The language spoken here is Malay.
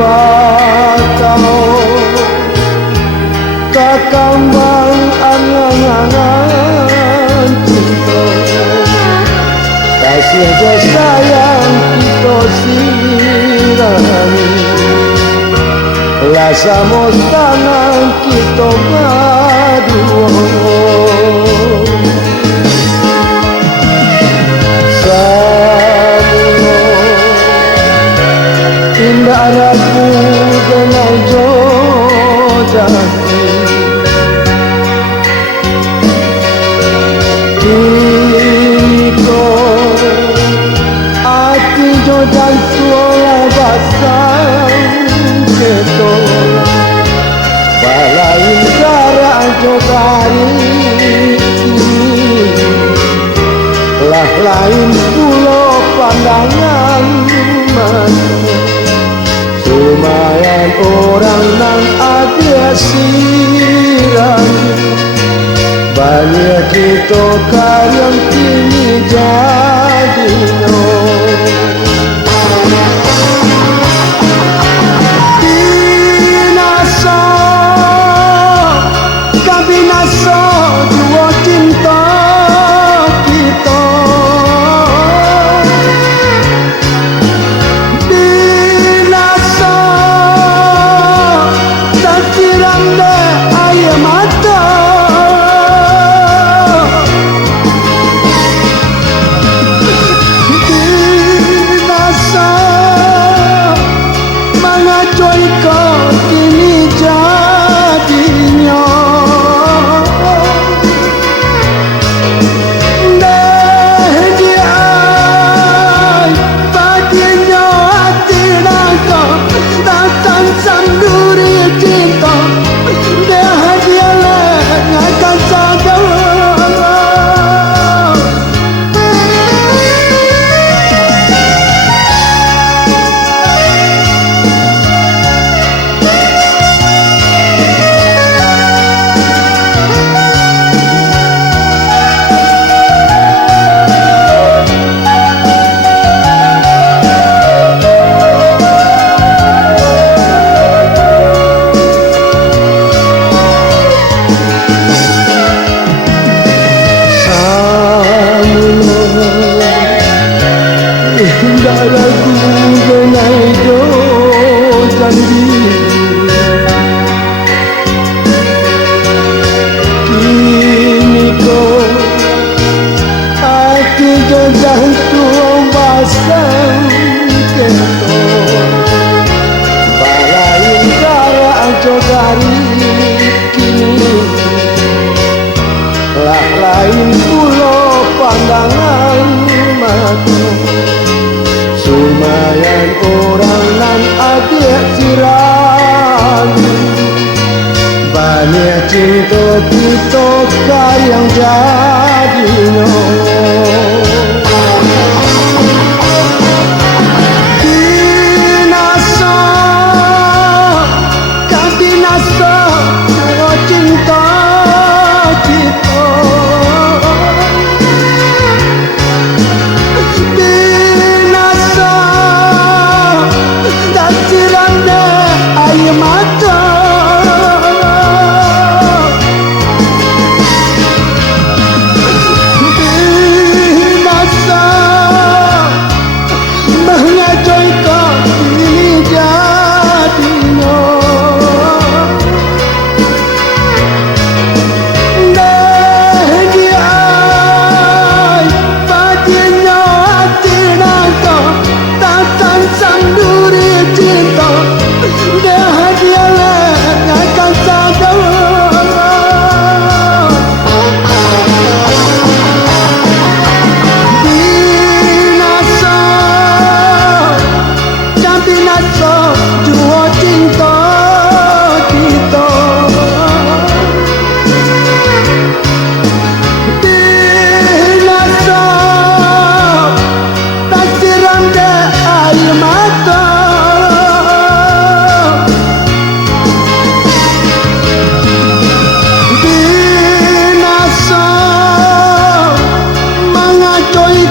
bakau kakambang angan-angan cinta kasih sayang kita sirami rasa mostangan kita berdua indah ragu dengan jodaki kini kau hati jodan suara basang keto balain darah jodari lah lain pulau pandangan mata lumayan orang nan ada sirang banyak kita yang kini jadi binasa kabinasa dua cinta kita indah lagu genai do janji kini kau hati jantung basang keto balain darah jodari kini lah lain pulau pandangan mata lumayan orang nan adik sirami banyak cinta kita yang jadi binasa kabinasa dua cinta kita air mata binasa mengajoi kau ini jadinya dia patinya hati nangka tatan sang duri cinta binasa mengacoi